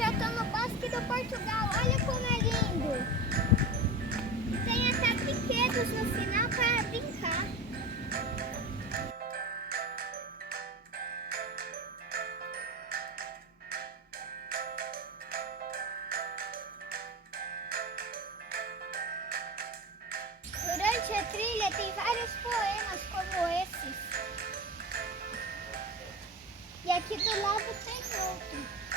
eu tô no Bosque do Portugal. Olha como é lindo. Tem até brinquedos no final para brincar. Durante a trilha tem vários poemas como esses. E aqui do lado tem outro.